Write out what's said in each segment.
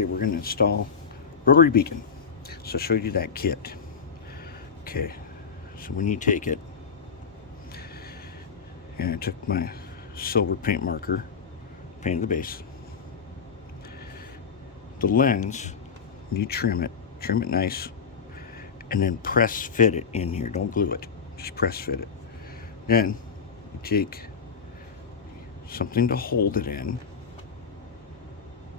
Okay, we're going to install rotary beacon. So I showed you that kit. Okay, so when you take it, and I took my silver paint marker, painted the base. The lens, you trim it nice, and then press fit it in here. Don't glue it, just press fit it. Then you take something to hold it in,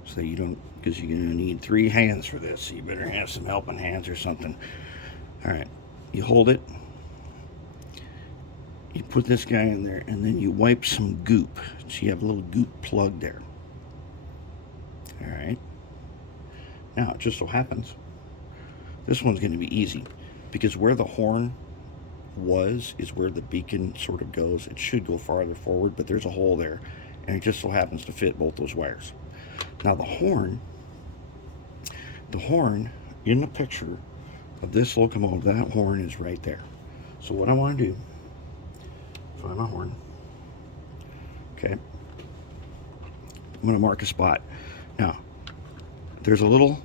so you don't, because you're going to need 3 hands for this, so you better have some helping hands or something. All right, you hold it, you put this guy in there, and then you wipe some goop, so you have a little goop plug there. All right, now it just so happens this one's going to be easy, because where the horn was is where the beacon sort of goes. It should go farther forward, but there's a hole there, and it just so happens to fit both those wires. Now the horn in the picture of this locomotive, that horn is right there. So what I want to do, find my horn. Okay, I'm going to mark a spot. Now there's a little,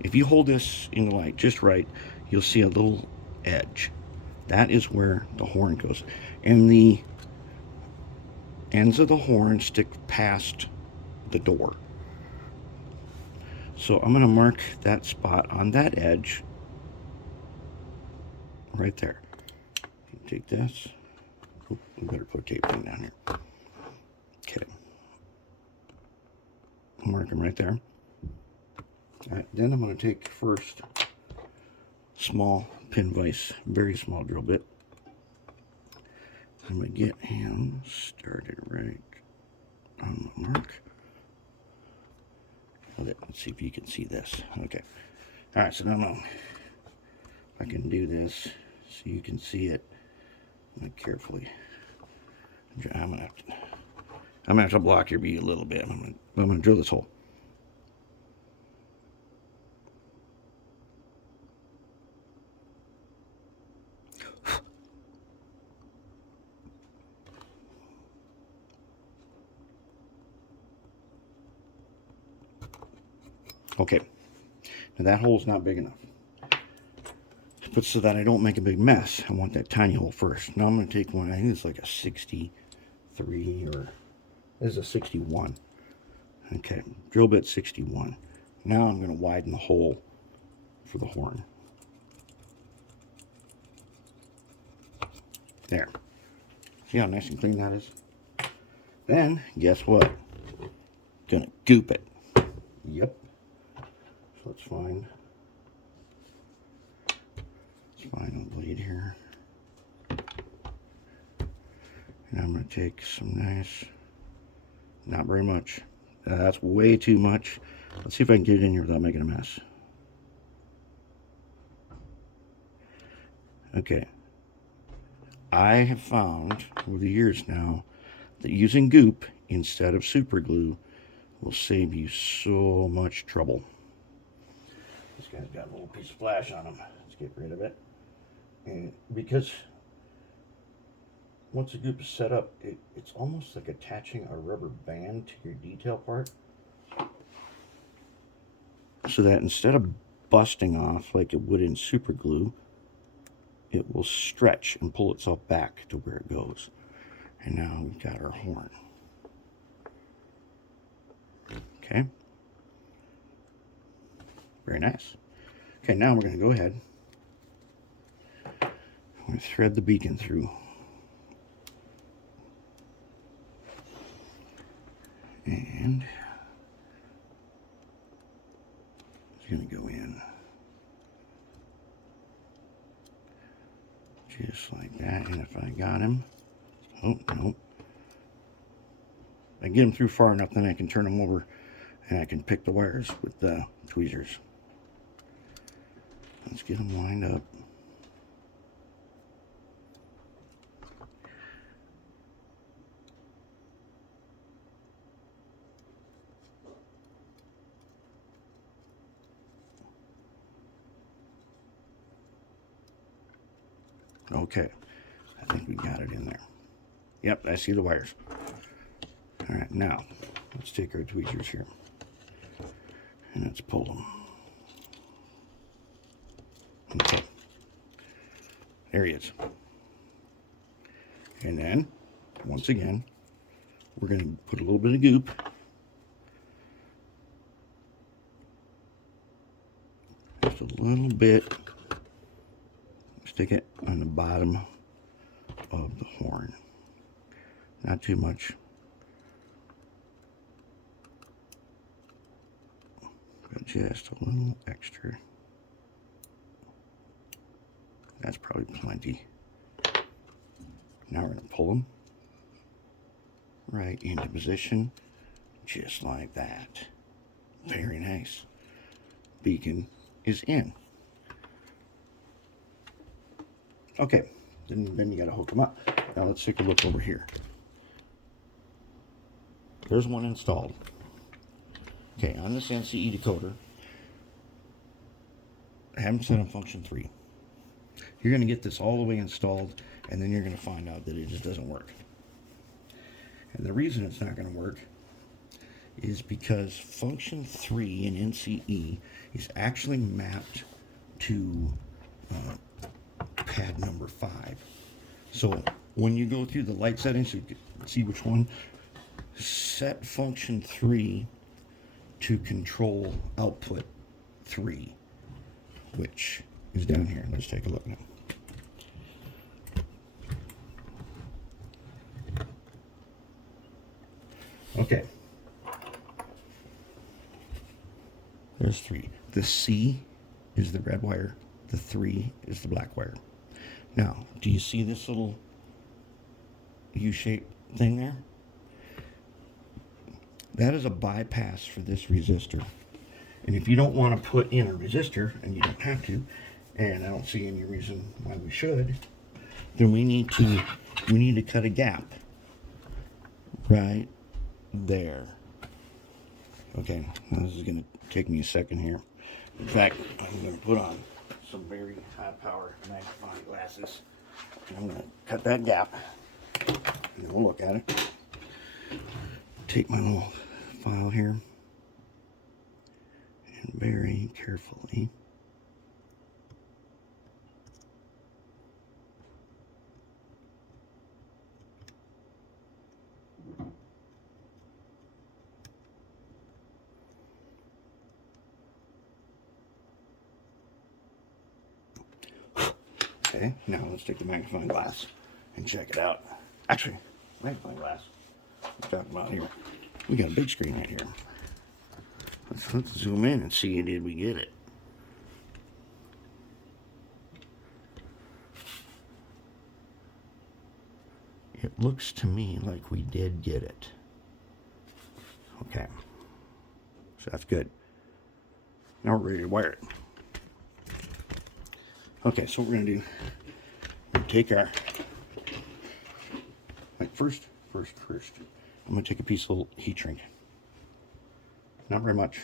if you hold this in the light just right, you'll see a little edge. That is where the horn goes, and the ends of the horn stick past the door. So I'm going to mark that spot on that edge right there. Take this. Oh, we better put tape thing down here. Okay. Mark them right there. All right, then I'm going to take first small pin vise, very small drill bit. I'm going to get him started right on the mark. Let's see if you can see this. Okay. All right, so now I can do this so you can see it. Carefully. I'm gonna have to block your view a little bit. I'm gonna drill this hole. Okay, now that hole's not big enough. But so that I don't make a big mess, I want that tiny hole first. Now I'm going to take one, I think it's like a 63, or this is a 61. Okay, drill bit 61. Now I'm going to widen the hole for the horn. There. See how nice and clean that is? Then, guess what? Gonna goop it. Yep. So let's find a blade here. And I'm going to take some nice, not very much. That's way too much. Let's see if I can get it in here without making a mess. Okay. I have found over the years now that using goop instead of super glue will save you so much trouble. This guy's got a little piece of flash on him. Let's get rid of it. And because once the goop is set up, it's almost like attaching a rubber band to your detail part, so that instead of busting off like it would in super glue, it will stretch and pull itself back to where it goes. And now we've got our horn. Okay, very nice. Okay, now we're going to go ahead. I'm going to thread the beacon through. And it's going to go in just like that. And if I got him, oh no, I get him through far enough, then I can turn him over and I can pick the wires with the tweezers. Let's get them lined up. Okay, I think we got it in there. Yep, I see the wires. All right, now let's take our tweezers here. And let's pull them. Okay. There he is. And then, once again, we're going to put a little bit of goop. Just a little bit. Stick it on the bottom of the horn. Not too much. But just a little extra. That's probably plenty. Now we're going to pull them right into position, just like that. Very nice. Beacon is in. Okay, then you got to hook them up. Now let's take a look over here. There's one installed. Okay, on this NCE decoder, I have them set on function 3. You're going to get this all the way installed, and then you're going to find out that it just doesn't work. And the reason it's not going to work is because function 3 in NCE is actually mapped to pad number 5. So when you go through the light settings, you can see which one. Set function 3 to control output 3, which is down here. Let's take a look now. Okay. There's 3. The C is the red wire. The 3 is the black wire. Now, do you see this little U-shaped thing there? That is a bypass for this resistor. And if you don't want to put in a resistor, and you don't have to, and I don't see any reason why we should, then we need to cut a gap right there. Okay, now this is going to take me a second here. In fact, I'm going to put on some very high power magnifying glasses, and I'm going to cut that gap, and then we'll look at it. Take my little file here, and very carefully okay, now let's take the magnifying glass and check it out. Actually, magnifying glass. What we're talking about here. We got a big screen right here. Let's zoom in and see, did we get it? It looks to me like we did get it. Okay. So that's good. Now we're ready to wire it. Okay, so what we're going to do, we're going to take our, first, I'm going to take a piece of heat shrink. Not very much.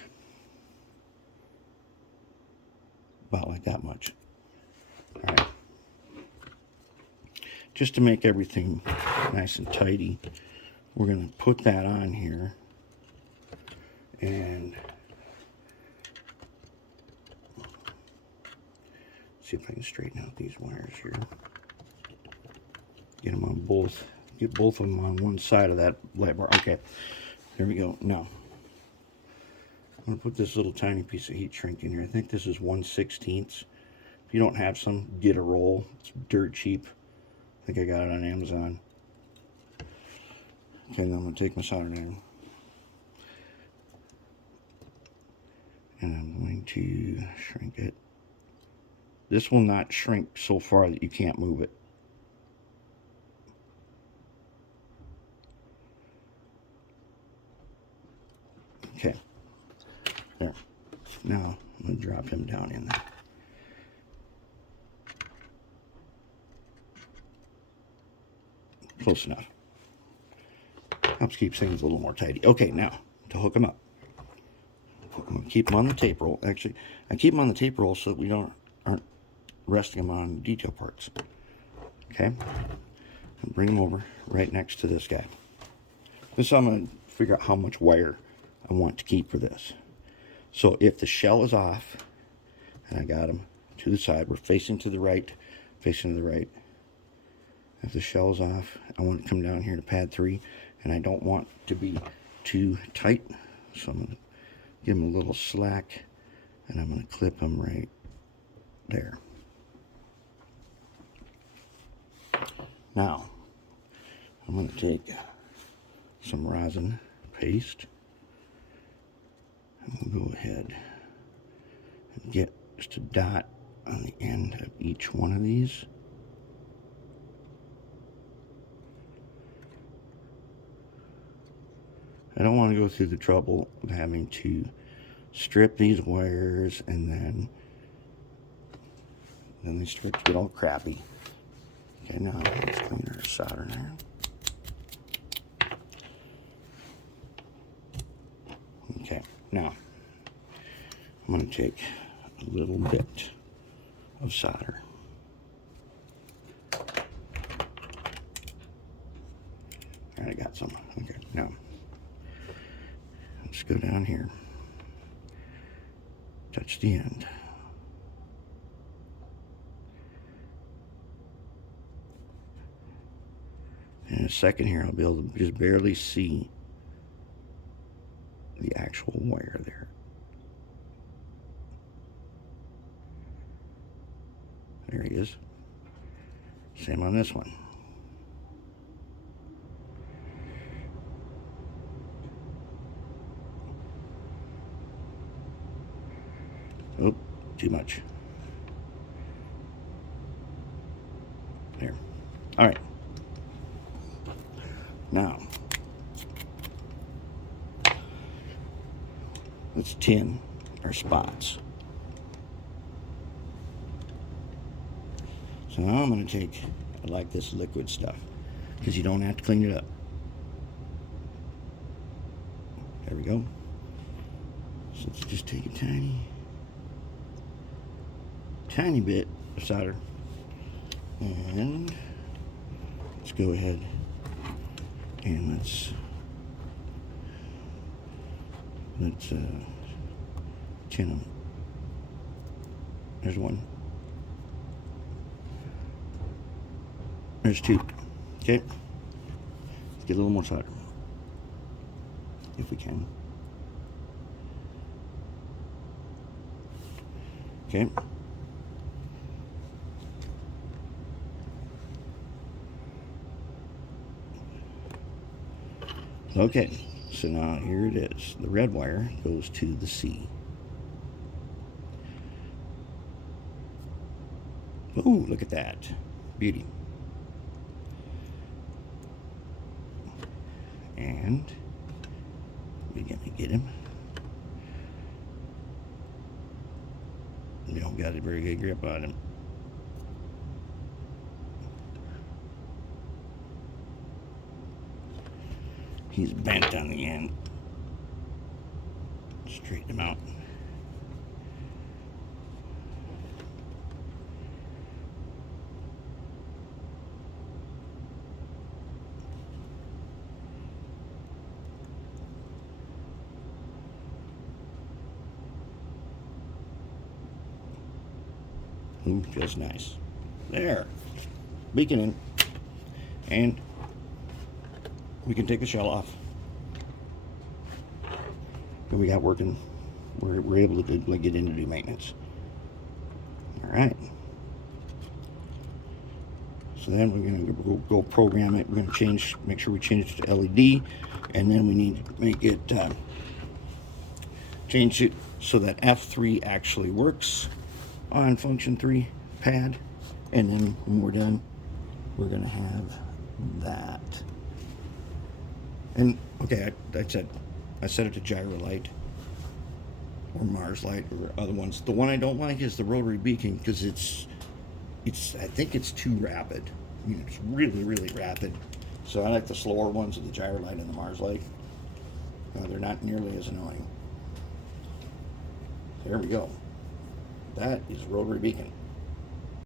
About like that much. All right. Just to make everything nice and tidy, we're going to put that on here. And see if I can straighten out these wires here. Get them on both. Get both of them on one side of that light bar. Okay, there we go. Now, I'm going to put this little tiny piece of heat shrink in here. I think this is 1/16. If you don't have some, get a roll. It's dirt cheap. I think I got it on Amazon. Okay, now I'm going to take my soldering iron. And I'm going to shrink it. This will not shrink so far that you can't move it. Okay, there. Now I'm going to drop him down in there. Close enough. Helps keep things a little more tidy. Okay, now to hook them up. I'm going to keep them on the tape roll. Actually, I keep them on the tape roll so that we aren't resting them on detail parts. Okay, and bring them over right next to this guy. This I'm going to figure out how much wire I want to keep for this. So if the shell is off, and I got them to the side, we're facing to the right, facing to the right. If the shell is off, I want to come down here to pad 3, and I don't want to be too tight, so I'm going to give them a little slack, and I'm going to clip them right there. Now, I'm going to take some rosin paste, and we'll go ahead and get just a dot on the end of each one of these. I don't want to go through the trouble of having to strip these wires and then they start to get all crappy. Okay, now let's clean our solder there. Okay, now I'm going to take a little bit of solder. All right, I got some. Okay, now let's go down here, touch the end. In a second here, I'll be able to just barely see the actual wire there. There he is. Same on this one. Oh, too much. There. All right. Now, let's tin our spots. So now I'm going to take, I like this liquid stuff, because you don't have to clean it up. There we go. So let's just take a tiny bit of solder, and let's go ahead and let's tin them. There's one. There's two. Okay. Let's get a little more solder, if we can. Okay. Okay, so now here it is. The red wire goes to the C. Oh, look at that. Beauty. And we're going to get him. We don't got a very good grip on him. He's bent on the end. Straighten him out. Ooh, feels nice. There. Beacon in. And we can take the shell off. And we got working. We're able to get in to do maintenance. All right. So then we're going to go program it. We're going to make sure we change it to LED, and then we need to make it change it so that F3 actually works on function 3 pad, and then when we're done, we're going to have that. And okay, I set it to gyro light or Mars light or other ones. The one I don't like is the rotary beacon, because I think it's too rapid. I mean, it's really rapid. So I like the slower ones of the gyro light and the Mars light. They're not nearly as annoying. There we go. That is rotary beacon.